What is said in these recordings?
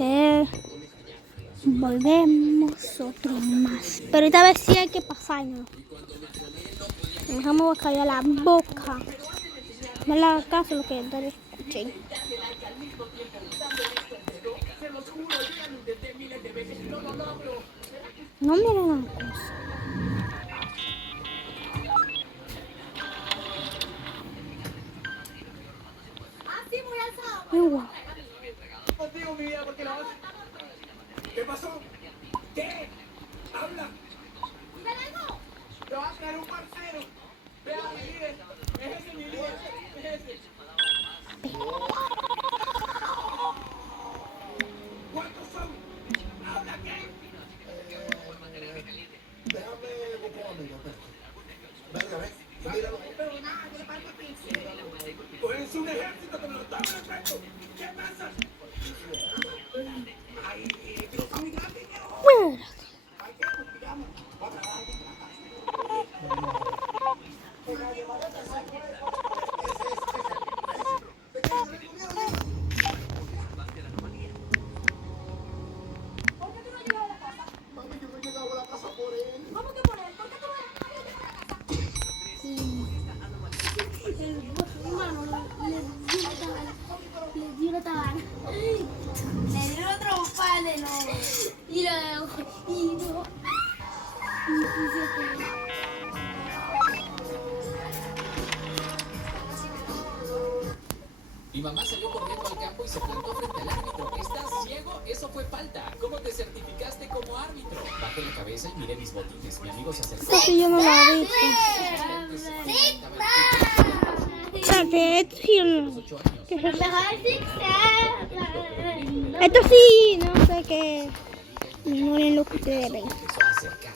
que volvemos otro más. Pero esta vez sí hay que pasarnos. Dejamos callar la boca. No le hagas caso a lo que te escuché. No miren la cosa. Igual. Contigo, mi vida, porque la vas. ¿Qué pasó? ¿Qué? Habla. Dígale algo. Te vas a traer un parcero. Ve a mi líder. Es ese mi líder. Es ese. ¿Cuántos son? ¿Habla qué? Déjame buscar a mi amigo. Venga, ven. Míralo. Pero nada, yo le parto el pincel. Tú eres un ejército que me lo está enfrentando. ¿Qué pasa? Ay, pero son muy grandes. Bueno. Mi mamá salió corriendo al campo y se plantó frente al árbitro. ¿Estás ciego? Eso fue falta. ¿Cómo te certificaste como árbitro? Bajé la cabeza y miré mis botines. Mi amigo se acercó. Esto yo no lo he visto. Esto sí, no sé qué. Ignoren lo que ustedes ven.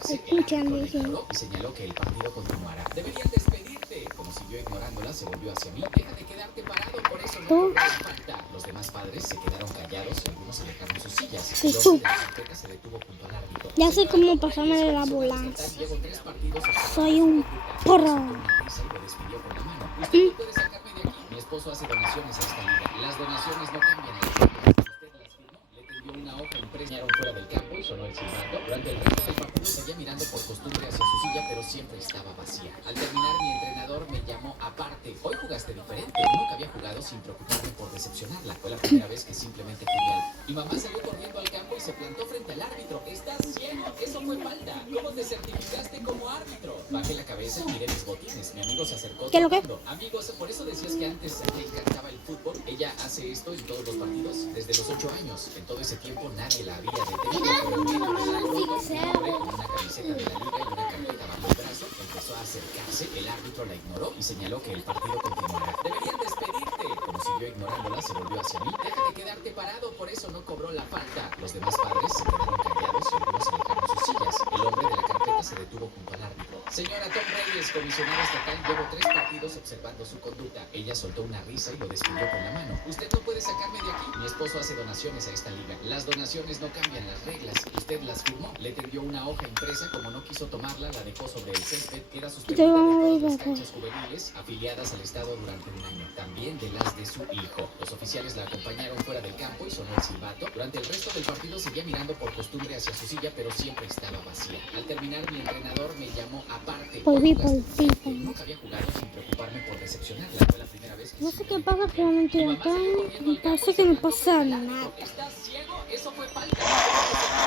Escuchan, dicen. Y señaló que el partido continuará. Deberían despedirte. Como siguió ignorándola, se volvió hacia mí. Deja de quedarte parado, por eso no cobró falta. Los demás padres se quedaron callados y algunos alejaron sus sillas. El hombre de la bicicleta se detuvo junto al árbitro. Ya sé cómo pasarme de la ambulancia. Llevo 3 partidos. Soy un porro. Y lo despidió con la mano. Usted no puede sacarme de aquí. Mi esposo hace donaciones a esta liga. Las donaciones no cambian las reglas. Usted las firmó, le tendió una hoja impresa fuera del campo y sonó el silbato. Durante el resto del partido seguía mirando por costumbre hacia su silla, pero siempre estaba vacía. Al terminar, mi entrenador me llamó aparte. Hoy jugaste diferente. Nunca había jugado sin preocuparme por decepcionarla. Fue la primera vez que simplemente jugué al... Mi mamá salió corriendo al campo y se plantó frente al árbitro. ¿Estás ciego? Eso fue falta. ¿Cómo te certificaste como árbitro? Bajé la cabeza y miré mis botines. Mi amigo se acercó. ¿Qué es lo que? Amigos, por eso decías que antes te encantaba el fútbol. Ella hace esto en todos los partidos desde los 8 años. En todo ese tiempo nadie la había detenido. Pero en medio de la ronda, un hombre con una camiseta de la liga y una carpeta bajo el brazo empezó a acercarse. El árbitro la ignoró y señaló que el partido continuará. Deberían despedirte. Como siguió ignorándola, se volvió hacia mí. Deja de quedarte parado, por eso no cobró la falta. Los demás padres se quedaron callados y algunos alejaron sus sillas. El hombre de la carpeta se detuvo junto al árbitro. Señora Tom Reyes, comisionada estatal, llevo 3 partidos observando su conducta. Ella soltó una risa y lo despidió con la mano. Usted no puede sacarme de aquí. Mi esposo hace donaciones a esta liga. Las donaciones no cambian las reglas. Usted las firmó. Le tendió una hoja impresa. Como no quiso tomarla, la dejó sobre el césped. Queda suspendida de todas las canchas juveniles afiliadas al Estado durante un año. También de las de su hijo. Los oficiales la acompañaron fuera del campo y sonó el silbato. Durante el resto del partido seguía mirando por costumbre hacia su silla, pero siempre estaba vacía. Al terminar, mi entrenador me llamó aparte. Nunca había jugado sin preocuparme por decepcionarla. Fue la primera vez que... No sé qué pasa, pero no entiendo. Me parece que no pasa nada. ¿Estás ciego? Eso fue falta.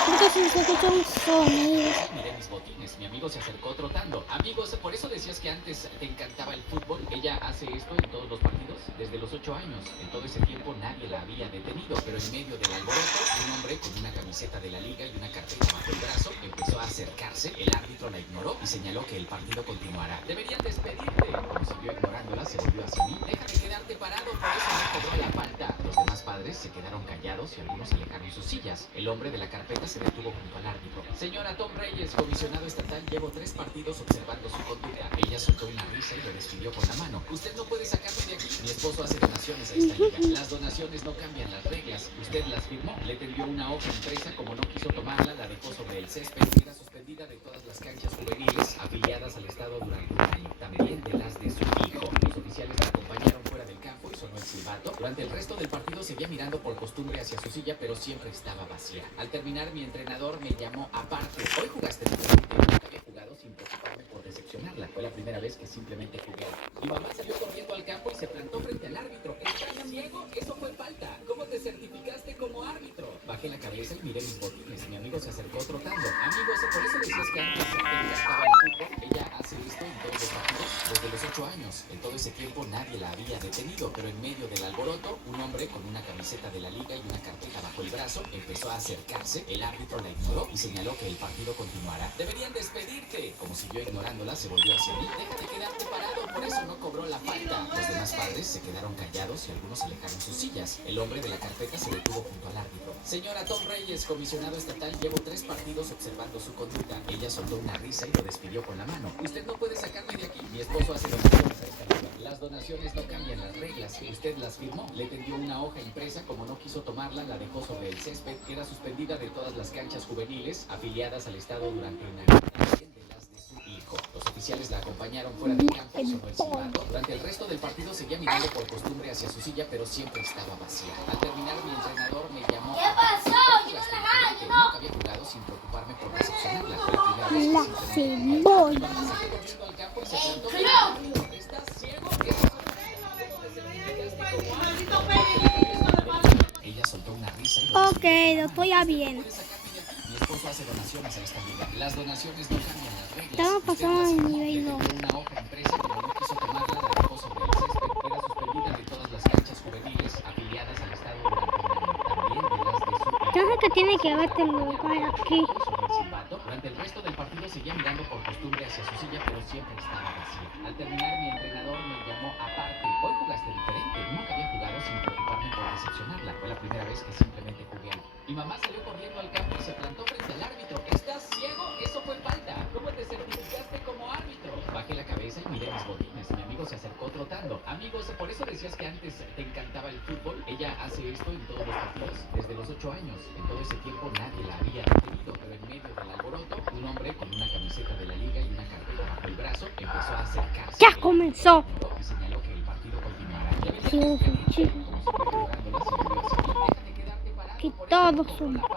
Porque si se escucha un sonido. Miré mis botines. Mi amigo se acercó trotando. Amigos, por eso decías que antes te encantaba el fútbol. Ella hace esto en todos los partidos desde los 8 años. En todo ese tiempo nadie la había detenido, pero en medio del alboroto, un hombre con una camiseta de la liga y una carpeta bajo el brazo empezó a acercarse. El árbitro la ignoró y señaló que el partido continuará. Deberían despedirte. Como siguió ignorándola, se volvió hacia mí. Deja de quedarte parado, por eso no cobró la falta. Los demás padres se quedaron callados y algunos alejaron sus sillas. El hombre de la carpeta se detuvo junto al árbitro. Señora Tom Reyes, comisionado estatal, llevo 3 partidos observando su conducta. Ella soltó una risa y lo despidió con la mano. Usted no puede sacarme de aquí. Mi esposo hace donaciones a esta liga. Las donaciones no cambian las reglas. Usted las firmó. Le tendió una hoja impresa. Como no quiso tomarla, la dejó sobre el césped. Queda suspendida de todas las canchas juveniles afiliadas al Estado durante un año. También de las de su hijo. Los oficiales la acompañaron fuera del campo y sonó el silbato. Durante el resto del partido seguía mirando por costumbre hacia su silla, pero siempre estaba vacía. Al terminar, mi entrenador me llamó aparte. Hoy jugaste diferente. Nunca había jugado sin preocuparme por decepcionarla. Fue la primera vez que simplemente jugué. Mi mamá salió corriendo al campo y se plantó frente al árbitro. ¿Estás ciego? Eso fue falta. ¿Cómo te certificaste como árbitro? Bajé la cabeza y miré mis botines. Mi amigo se acercó trotando. Amigos, por eso decías que antes te encantaba el fútbol. Ella hace esto en todos los partidos desde los 8 años. En todo ese tiempo nadie la había detenido, pero en medio del alboroto, un hombre con una camiseta de la liga y una carpeta bajo el brazo empezó a acercarse. El árbitro la ignoró y señaló que el partido continuara. Deberían despedirte. Como siguió ignorándola, se volvió hacia mí. Deja de quedarte parado, por eso no cobró la falta. Los demás padres se quedaron callados y algunos alejaron sus sillas. El hombre de la carpeta se detuvo junto al árbitro. Señora Tom Reyes, comisionado estatal, llevo 3 partidos observando su conducta. Ella soltó una risa y lo despidió con la mano. Usted no puede sacarme de aquí. Mi esposo hace donaciones a esta liga. Las donaciones no cambian las reglas. Usted las firmó. Le tendió una hoja impresa. Como no quiso tomarla, la dejó sobre el césped. Queda suspendida de todas las canchas juveniles afiliadas al Estado durante un año. También de las de su hijo. Los oficiales la acompañaron fuera del campo y sonó el silbato. Durante el resto del partido seguía mirando por costumbre hacia su silla, pero siempre estaba vacía. Al terminar, mi entrenador me llamó. ¿Qué pasó? Nunca había jugado sin preocuparme por decepcionarla. Fue la primera vez que cebolla. al campo y se plantó frente al árbitro. ¿Estás ciego? Ella soltó una risa y Ok, lo estoy ya bien. mi esposo hace donaciones a esta liga. Las donaciones no cambian las reglas. Estamos pasando al nivel 2. Una hoja impresa, como no quiso tomarla, la dejó sobre el césped. Queda suspendida de todas las canchas juveniles afiliadas al Estado durante un año. También de las de su hijo. Yo sé que tiene que verte el lugar aquí. Durante el resto del partido seguía mirando por costumbre hacia su silla, pero siempre estaba vacía. Al terminar, mi entrenador me llamó aparte. Hoy jugaste diferente. Nunca había jugado sin preocuparme por decepcionarla. Fue la primera vez que simplemente jugué. Mi mamá salió corriendo al campo y se plantó frente al árbitro. ¿Estás ciego? Eso fue falta. ¿Cómo te certificaste como árbitro? Bajé la cabeza y miré mis botines. Mi amigo se acercó trotando. Amigos, por eso decías que antes te encantaba el fútbol. Ella hace esto en todos los partidos desde los 8 años. En todo ese tiempo nadie la había detenido, pero en medio del alboroto, un hombre con una camiseta de la liga y una carpeta bajo el brazo empezó a acercarse. Ya comenzó. Y señaló que el partido continuara. Sí, sí. Que todos son. Los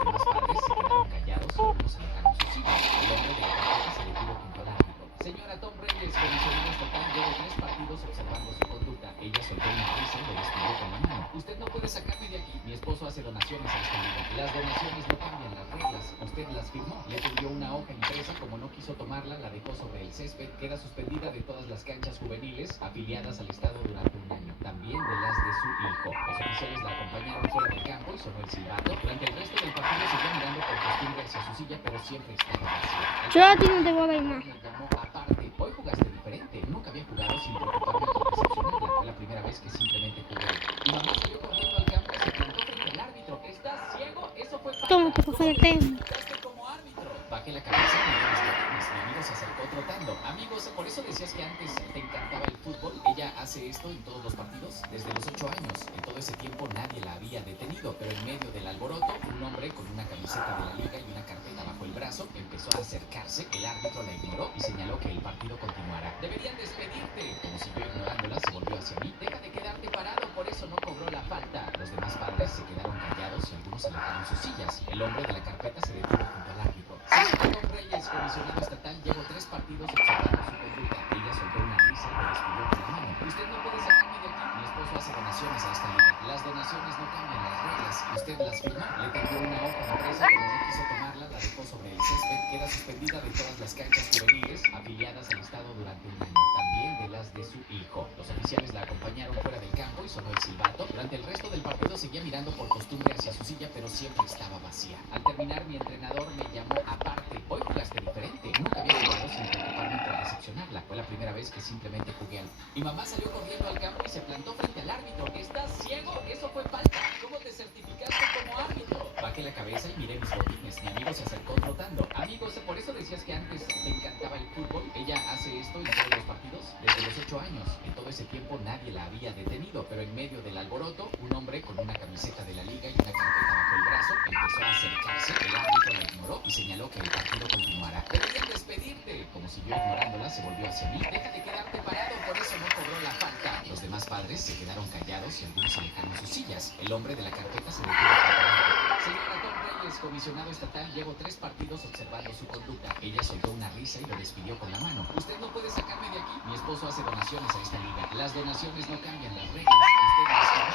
demás padres se quedaron callados y algunos alejaron sus sillas. El hombre de la carpeta se detuvo junto al árbitro. Señora Tom Reyes, comisionada estatal, llevo 3 partidos observando su conducta. Ella soltó una risa y lo despidió con la mano. Usted no puede sacarme de aquí. Mi esposo hace donaciones a esta liga. Las donaciones no cambian las reglas. Usted las firmó. Le tendió una hoja impresa. Como no quiso tomarla, la dejó sobre el césped. Queda suspendida de todas las canchas juveniles afiliadas al Estado durante un año. También de las de su hijo. Los oficiales la acompañaron fuera del campo y sonó el silbato. Durante el resto del partido seguía mirando por costumbre hacia su silla, pero siempre estaba vacía. Yo a ti no te voy a ver más. Me llamó aparte. Hoy jugaste diferente. Nunca había jugado sin preocuparme por decepcionarla. Fue la primera vez que simplemente jugué. Mi mamá salió corriendo al campo y se plantó frente al árbitro. ¿Estás ciego? Eso fue falta. Toma tu cosa de tema. Como árbitro. Bajé la cabeza y miré mis botines. Mi amigo se acercó trotando. Amigos, por eso decías que antes te encantaba el fútbol. Ella hace esto en todos los partidos desde los 8 años. En todo ese tiempo nadie la había detenido, pero en medio del alboroto, un hombre con una camiseta de la liga y una carpeta bajo el brazo empezó a acercarse. El árbitro la ignoró y señaló que el partido continuara. Deberían despedirte. Como siguió ignorándola, se volvió hacia mí. Deja de quedarte parado, por eso no cobró la falta. Los demás padres se quedaron callados y algunos alejaron sus sillas. El hombre de la carpeta se detuvo junto al árbitro. Señor Tom Reyes, comisionado estatal, llevo 3 partidos observando su conducta. Ella soltó una risa y lo despidió con la mano. Usted no puede sacarme de aquí. Mi esposo hace donaciones a esta liga. Las donaciones no cambian las reglas. Usted las firmó. Le tendió una hoja impresa. Como no quiso tomarla, la dejó sobre el césped. Queda suspendida de todas las canchas juveniles afiliadas al Estado durante un año. También de las de su hijo. Los oficiales la acompañaron fuera del campo y sonó el silbato. Durante el resto del partido seguía mirando por costumbre hacia su silla, pero siempre estaba vacía. Al terminar, mi entrenador me llamó aparte. Hoy jugaste diferente. Nunca había jugado sin preocuparme por decepcionarla. Fue la primera vez que simplemente jugué al... Mi mamá salió corriendo al campo y se plantó frente al árbitro. ¿Estás ciego? Eso fue falta. ¿Cómo te certificaste como árbitro? Bajé la cabeza y miré mis botines. Mi amigo se acercó trotando. Amigos, por eso decías que antes te encantaba el fútbol. Ella hace esto en todos los partidos desde los 8 años. En todo ese tiempo nadie la había detenido, pero en medio del alboroto, un hombre con una camiseta de la liga y una carpeta bajo el brazo empezó a acercarse. El árbitro la ignoró ignoró y señaló que el partido continuará. Deberían despedirte. Como siguió ignorándola, se volvió hacia mí. Deja de quedarte parado, por eso no cobró la falta. Los demás padres se quedaron callados y algunos alejaron sus sillas. El hombre de la carpeta se detuvo junto al árbitro. Señora Tom Reyes, comisionado estatal, llevo 3 partidos observando su conducta. Ella soltó una risa y lo despidió con la mano. Usted no puede sacarme de aquí. Mi esposo hace donaciones a esta liga. Las donaciones no cambian las reglas.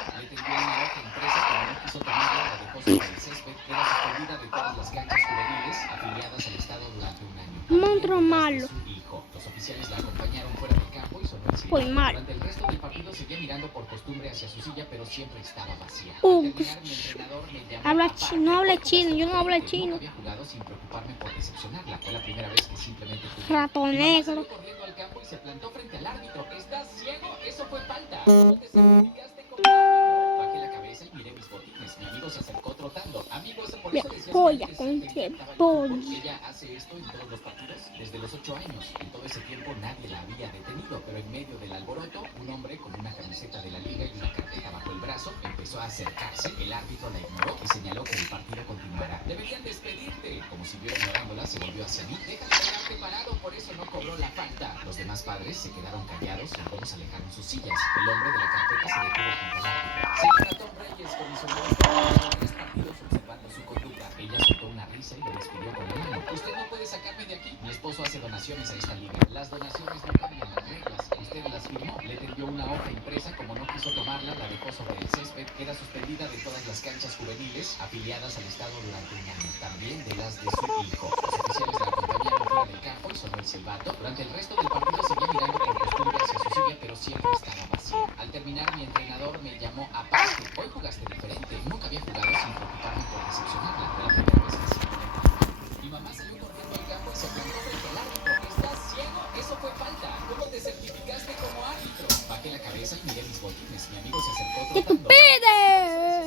Usted le tendió una hoja impresa, como no quiso tomarla, la dejó sobre el césped. Era suspendida de todas las canchas juveniles afiliadas al estado durante un año. Monstruo malo. Su hijo. Los oficiales la acompañaron fuera del campo y sonó el silbato. Fue mal. Durante el resto del partido seguía mirando por costumbre hacia su silla, pero siempre estaba vacía. Al Uf. terminar, mi entrenador me llamó Habla aparte. no habla chino, yo no hablo Nunca chino. había jugado sin preocuparme por decepcionarla. Fue la primera vez que simplemente jugué. Rato Mi mamá negro. salió corriendo al campo y se plantó frente al árbitro. ¿Estás ciego? Eso fue falta. ¿Cómo te certificaste como árbitro? Bajé la cabeza y miré mis botines. Mi amigo se acercó trotando. Amigos, por eso decías que Polla antes con te encantaba el cebolla. fútbol. Ella hace esto en todos los partidos desde los 8 años. En todo ese tiempo nadie la había detenido, pero en medio del alboroto, un hombre con una camiseta de la liga y una carpeta bajo el brazo empezó a acercarse. El árbitro la ignoró y señaló que el partido continuará. Deberían despedirte. Como siguió ignorándola, se volvió hacia mí. Deja de quedarte parado, por eso no cobró la falta. Los demás padres se quedaron callados y algunos alejaron sus sillas. El hombre de la carpeta se detuvo junto al árbitro. Señora Tom Reyes, comisionado estatal, 3 partidos observando su conducta. Ella soltó una risa y lo despidió con la mano. Usted no puede sacarme de aquí. Mi esposo hace donaciones a esta liga. Las donaciones no cambian las reglas. Usted las firmó. Le tendió una hoja impresa, como no quiso tomarla, la dejó sobre el césped. Queda suspendida de todas las canchas juveniles afiliadas al estado durante un año. También de las de su hijo. Los oficiales la acompañaron fuera del campo y sonó el silbato. Durante el resto del partido seguía mirando por costumbre hacia su silla, pero siempre estaba vacía. Al terminar, mi entrenador me llamó aparte. Hoy jugaste diferente. Nunca había jugado sin preocuparme por decepcionarla. Fue la primera vez que simplemente. Mi mamá salió corriendo al campo y se plantó frente al árbitro. ¿Estás ciego? Eso fue falta. ¿Cómo te certificaste como árbitro? Bajé la cabeza y miré mis botines. Mi amigo se acercó ¡Que tú trotando.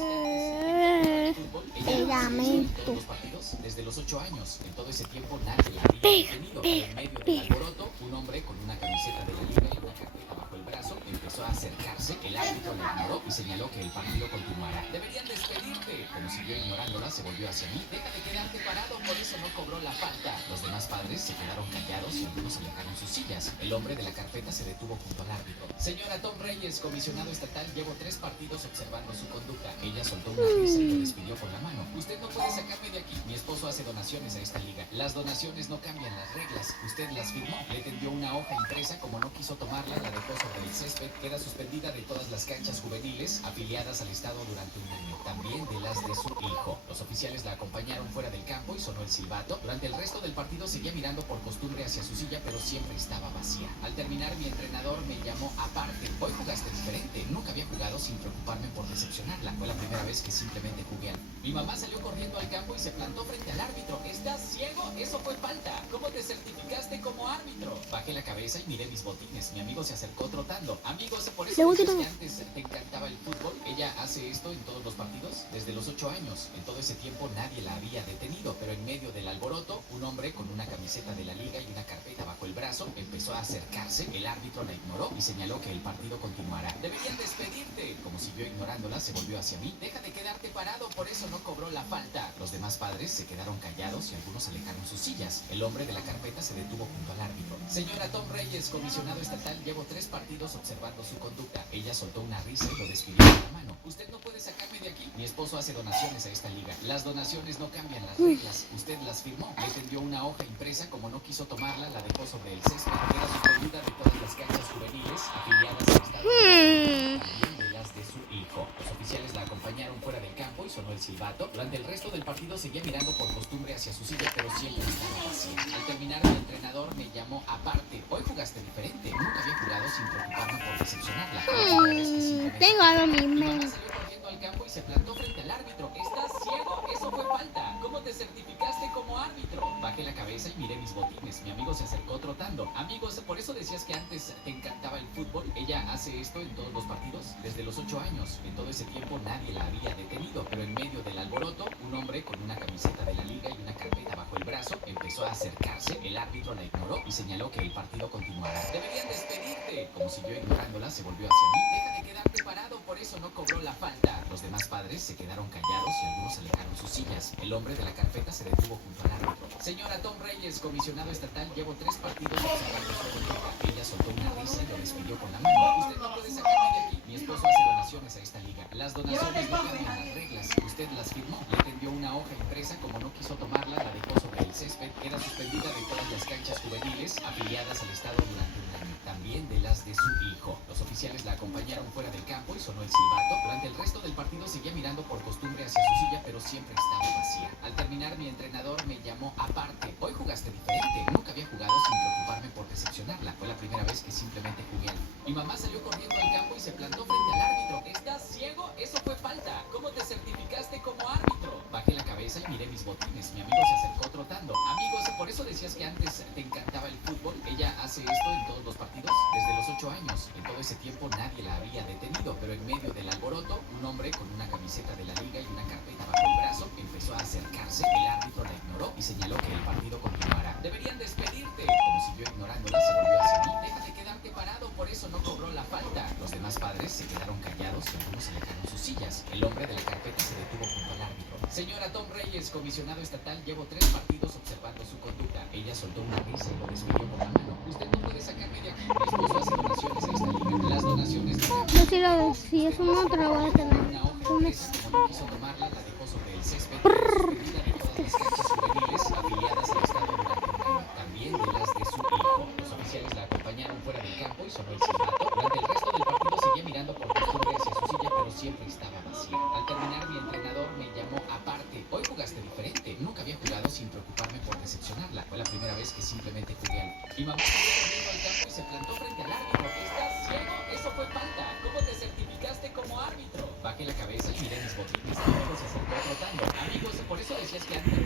pides! Fútbol, ella Pegamento. en todos los partidos desde los 8 años. En todo ese tiempo nadie la había detenido. Pero en medio del alboroto, un hombre con una camiseta de la liga y una carpeta bajo el brazo empezó a acercarse. El árbitro la ignoró y señaló que el partido continuará. Deberían despedirte. Como siguió ignorándola, se volvió hacia mí. Deja de quedarte parado, por eso no cobró la falta. Los demás padres se quedaron callados y algunos alejaron sus sillas. El hombre de la carpeta se detuvo junto al árbitro. Señora Tom Reyes, comisionado estatal, llevo 3 partidos observando su conducta. Ella soltó una risa y lo despidió con la mano. Usted no puede sacarme de aquí. Mi esposo hace donaciones a esta liga. Las donaciones no cambian las reglas. Usted las firmó. Le tendió una hoja impresa, como no quiso tomarla, la dejó sobre el césped. Queda suspendida de todas las canchas juveniles afiliadas al estado durante un año. También de las de su hijo. Los oficiales la acompañaron fuera del campo y sonó el silbato. Durante el resto del partido seguía mirando por costumbre hacia su silla, pero siempre estaba vacía. Al terminar, mi entrenador me llamó aparte. Hoy jugaste diferente. Nunca había jugado sin preocuparme por decepcionarla. Fue la primera vez que simplemente jugué al... Mi mamá salió corriendo al campo y se plantó frente al árbitro. ¿Estás ciego? Eso fue falta. ¿Cómo te certificaste como árbitro? Bajé la cabeza y miré mis botines. Mi amigo se acercó trotando. Amigos, por eso decías que antes te encantaba el fútbol. Ella hace esto en todos los partidos desde los 8 años. En todo ese tiempo nadie la había detenido, pero en medio del alboroto, un hombre con una camiseta de la liga y una carpeta bajo el brazo empezó a acercarse. El árbitro la ignoró y señaló que el partido continuará. Deberían despedirte. Como siguió ignorándola, se volvió hacia mí. Deja de quedarte parado, por eso no cobró la falta. Los demás padres se quedaron callados y algunos alejaron sus sillas. El hombre de la carpeta se detuvo junto al árbitro. Señora Tom Reyes, comisionado estatal, llevo 3 partidos observando su conducta. Ella soltó una risa y lo despidió con la mano. Usted no puede sacarme de aquí. Mi esposo hace donaciones a esta liga. Las donaciones no cambian las reglas. Usted las firmó. Le tendió una hoja impresa, como no quiso tomarla, la dejó sobre el césped. Queda suspendida de todas las canchas juveniles afiliadas al estado. También de las de su hijo. Los oficiales la acompañaron fuera del campo y sonó el silbato. Durante el resto del partido seguía mirando por costumbre hacia su silla, pero siempre estaba vacía. Al terminar, mi entrenador me llamó aparte. Hoy jugaste diferente. Nunca había jugado sin preocuparme por decepcionarla. Fue la primera vez que simplemente... Tengo algo en mi Mi mamá mente. salió corriendo al campo y se plantó frente al árbitro. ¿Estás ciego? Eso fue falta. ¿Cómo te certificaste como árbitro? Bajé la cabeza y miré mis botines. Mi amigo se acercó trotando. Amigos, por eso decías que antes te encantaba el fútbol. Ella hace esto en todos los partidos desde los 8 años. En todo ese tiempo nadie la había detenido, pero en medio del alboroto, un hombre con una camiseta de la liga y una carpeta bajo el brazo empezó a acercarse. El árbitro la ignoró y señaló que el partido continuará. Deberían despedirte. Como siguió ignorándola, se volvió hacia mí. Deja de quedarte parado, por eso no cobró la falta. Los demás padres se quedaron callados y algunos alejaron sus sillas. El hombre de la carpeta se detuvo junto al árbitro. Señora Tom Reyes, comisionado estatal, llevo 3 partidos observando su conducta. Ella soltó una risa y lo despidió con la mano. Usted no puede sacarme de aquí. Mi esposo hace donaciones a esta liga. Las donaciones no cambian las reglas. Usted las firmó. Le tendió una hoja impresa. Como no quiso tomarla, la dejó sobre el césped. Era suspendida de todas las canchas juveniles afiliadas al Estado durante un año. También de las de su hijo. Los oficiales la acompañaron fuera del campo y sonó el silbato. Durante el resto del partido seguía mirando por costumbre hacia su silla, pero siempre estaba vacía. Al terminar, mi entrenador me llamó aparte. Hoy jugaste diferente. Nunca había jugado sin preocuparme por decepcionarla. Fue la primera vez que simplemente jugué. Mi mamá salió corriendo al campo y se plantó frente al árbitro. ¿Estás ciego? Eso fue falta. ¿Cómo te certificaste como árbitro? Bajé la cabeza y miré mis botines. Mi amigo se acercó trotando. Amigos, por eso decías que antes te encantaba el fútbol. Ella hace esto en todos los partidos desde los 8 años. En todo ese tiempo nadie la había detenido, pero en medio del alboroto, un hombre con una camiseta de la liga y una carpeta bajo el brazo empezó a acercarse. El árbitro la ignoró y señaló que el partido continuara. Deberían despedirte. Como siguió ignorándola, se volvió hacia mí. Deja de quedarte parado, por eso no cobró la falta. Los demás padres se quedaron callados y algunos alejaron sus sillas. El hombre de la carpeta se detuvo junto al árbitro. Señora Tom Reyes, comisionado estatal, llevo 3 partidos observando su conducta. Ella soltó una risa y lo despidió con la mano. Usted no puede sacarme de aquí. Mi esposo hace donaciones a esta liga. Las donaciones no cambian. Yo sí lo, si es un otro lo voy a tener. Una hoja impresa, como no quiso tomarla, la dejó sobre el césped. Suspendida de todas las canchas juveniles afiliadas al Estado durante un año. También de las de su hijo. Los oficiales la acompañaron fuera del campo y sonó el silbato. Durante el resto del partido seguía mirando por costumbre hacia su silla, pero siempre estaba vacía. Al terminar, mi entrenador me llamó aparte. Hoy jugaste diferente. Nunca había jugado sin preocuparme por decepcionarla. Fue la primera vez que simplemente jugué algo. Mi mamá salió corriendo al campo y se plantó frente al árbitro. ¿Estás ciego? Eso fue falta. ¿Cómo te certificaste como árbitro? Bajé la cabeza y miré mis botines. Mi amigo se acercó trotando. Amigos, por eso decías que antes...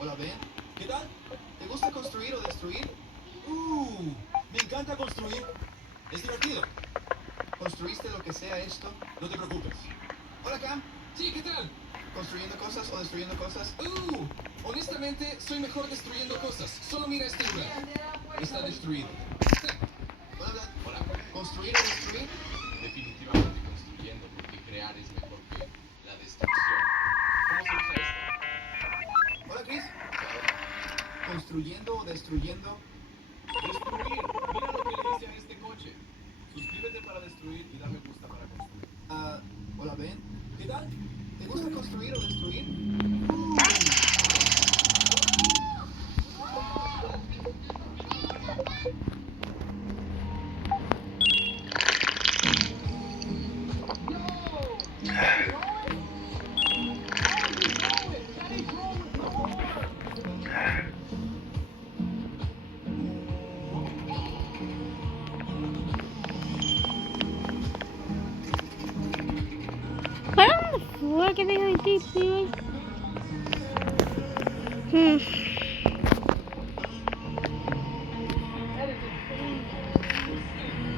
Hola, Ben. ¿Qué tal? ¿Te gusta construir o destruir? Me encanta construir. Es divertido. ¿Construiste lo que sea esto? No te preocupes. Hola, Cam. Sí, ¿qué tal? ¿Construyendo cosas o destruyendo cosas? Honestamente, soy mejor destruyendo cosas. Solo mira este lugar. Está destruido. Hola, Ben. Hola. ¿Construir o destruir? Definitivamente construyendo, porque crear es mejor que la destrucción. ¿Cómo se usa esto? Hola, Chris. ¿Construyendo o destruyendo? Destruir. Mira lo que le hice a este coche. Suscríbete para destruir y dame gusta para construir. Hola, Ben. ¿Qué tal? ¿Te gusta construir o destruir? ¿Para dónde fue que dijo el tipo?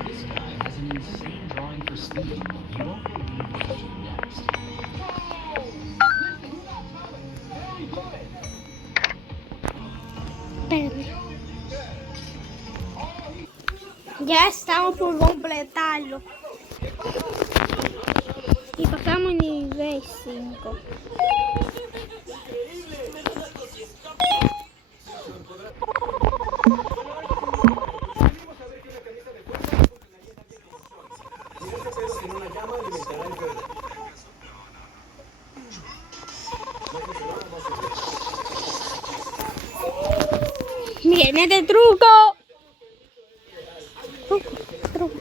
This guy has an insane drawing for speed. You won't believe what he'll do next. Espérame. Ya estamos por completarlo. Y pasamos nivel 5. Miguel, mete truco. Truco.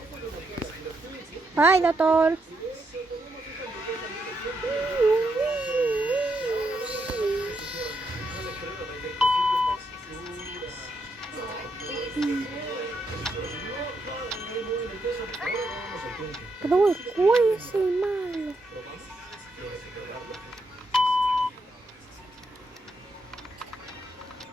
Ay, doctor. Pero el cuello es malo.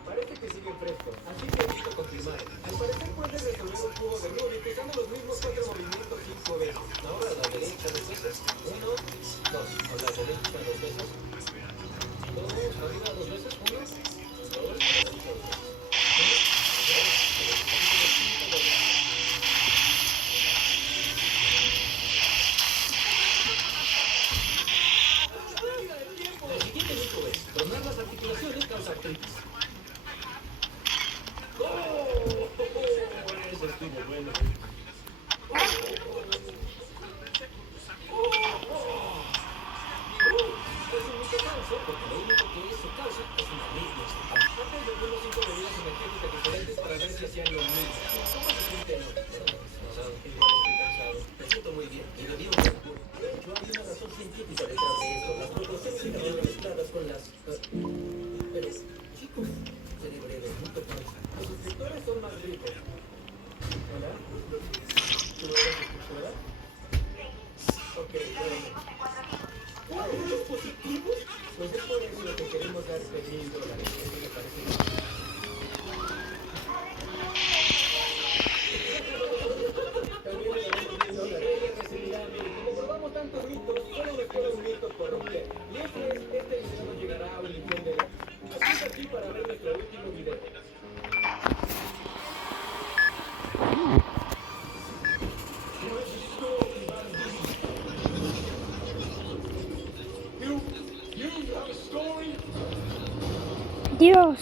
Parece que sigue fresco, así que listo confirmar. Al parecer puede resolver un cubo de Rubik usando los mismos 4 movimientos 5 veces. Ahora a la derecha 2 veces. 1, 2. A la derecha 2 veces. 2, arriba 2 veces. 1, 2, a la derecha 2 veces. eso porque lo único que eso causa es una alergia instantánea. Antes de unos 5 bebidas energéticas diferentes para ver si hacían lo mismo. ¿Cómo se siente hoy? Cansado, igual estoy cansado. Me siento muy bien y bebí un Red Bull. De hecho, hay una razón científica detrás de esto. Las proporciones se quedan mezcladas con las... Pero, chicos, seré breve, punto pausa. Los suscriptores son más ricos. ¿Hola? ¿Tú eres suscriptora? Ok, bueno. ¿Puntos positivos? Pues es por eso lo que queremos darte $1000. Eso me parece bien. También le daremos $1000. Ella recibirá 1000. Como probamos tantos mitos, solo nos queda un mito por romper. Y ese es, este video nos llegará a 1.000.000 de likes. Así es aquí para ver nuestro último video. Dios.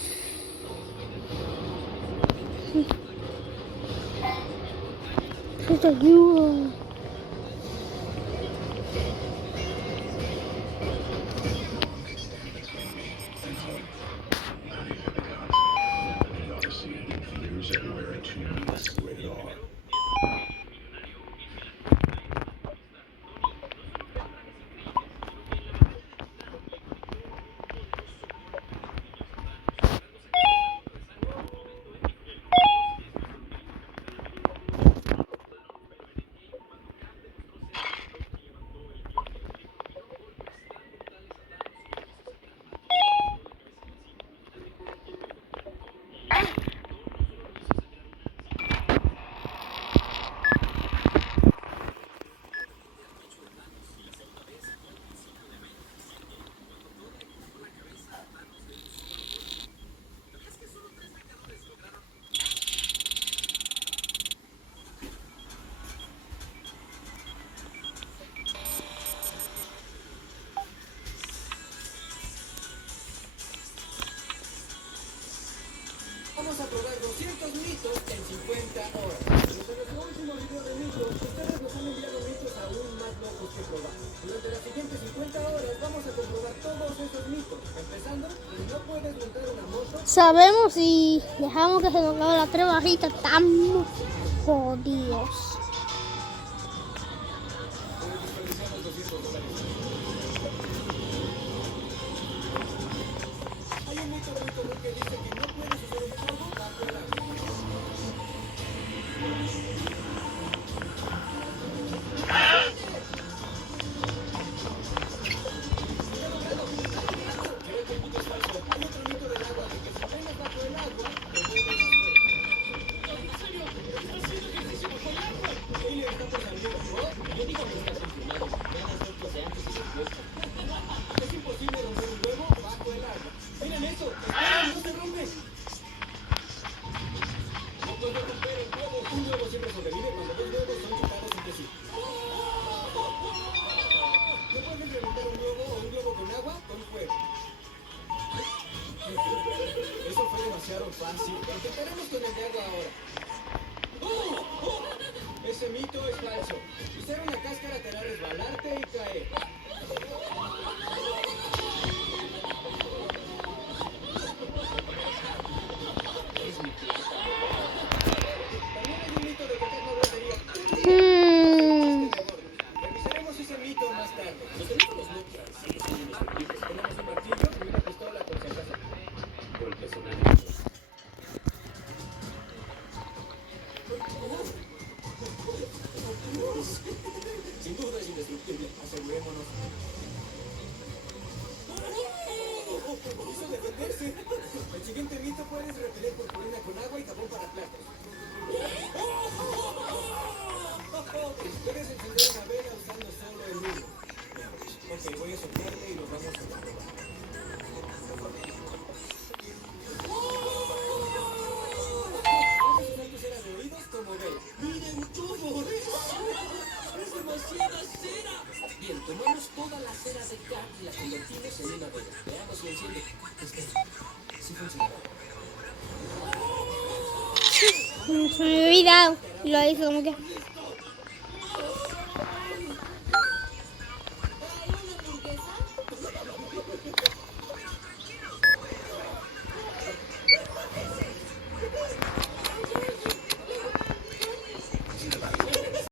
Es ayuda. Vamos a probar 200 mitos en 50 horas. Desde nuestro último video de mitos, ustedes nos han enviado mitos aún más locos que probar. Durante las siguientes 50 horas vamos a comprobar todos esos mitos. Empezando, no puedes montar una moto. Sabemos si dejamos que se nos haga la trabajita, estamos jodidos. Desperdiciamos $200. Hay un mito muy común que dice que no puedes hacer un polvo bajo el agua. Creo que el mito es falso. Hay otro mito del agua de que si pegas bajo el agua, te vuelves más fuerte. ¿En serio? ¿Estás haciendo ejercicio bajo el agua? Taylor está pensando, ¿no? Yo digo que estás enfermado. Ganas de clase antes y después. Es imposible romper un huevo bajo el agua. ¡Miren eso! ¡Esperen, no se rompe! No puedo romper el huevo. Un huevo siempre sobrevive cuando dos huevos son chocados entre sí. ¿No puedes reventar un huevo o un globo con agua? Con fuego. Eso fue demasiado fácil. Intentaremos con el de agua ahora. Ese mito es falso. Usar una cáscara te hará resbalarte y caer. También hay un mito de que Tecno sería. Revisaremos ese mito más tarde. Los teléfonos Nokia siguen siendo indestructibles. Tenemos un martillo y una pistola por si acaso. Golpe sobre el piso. Sin duda es indestructible. Asegurémonos. Quiso defenderse. El siguiente mito: puedes repeler purpurina con agua y jabón para platos. Puedes encender una vela usando solo el humo. Ok, voy a soplarle y lo vamos a comprobar. Puedes usar tu cera de oídos como vela. ¡Miren todo eso! ¡Es demasiada cera! Bien, tomamos toda la cera de cat y la convertimos en una vela. Veamos si enciende. Sí funcionará. Se me había olvidado. Lo hizo como que.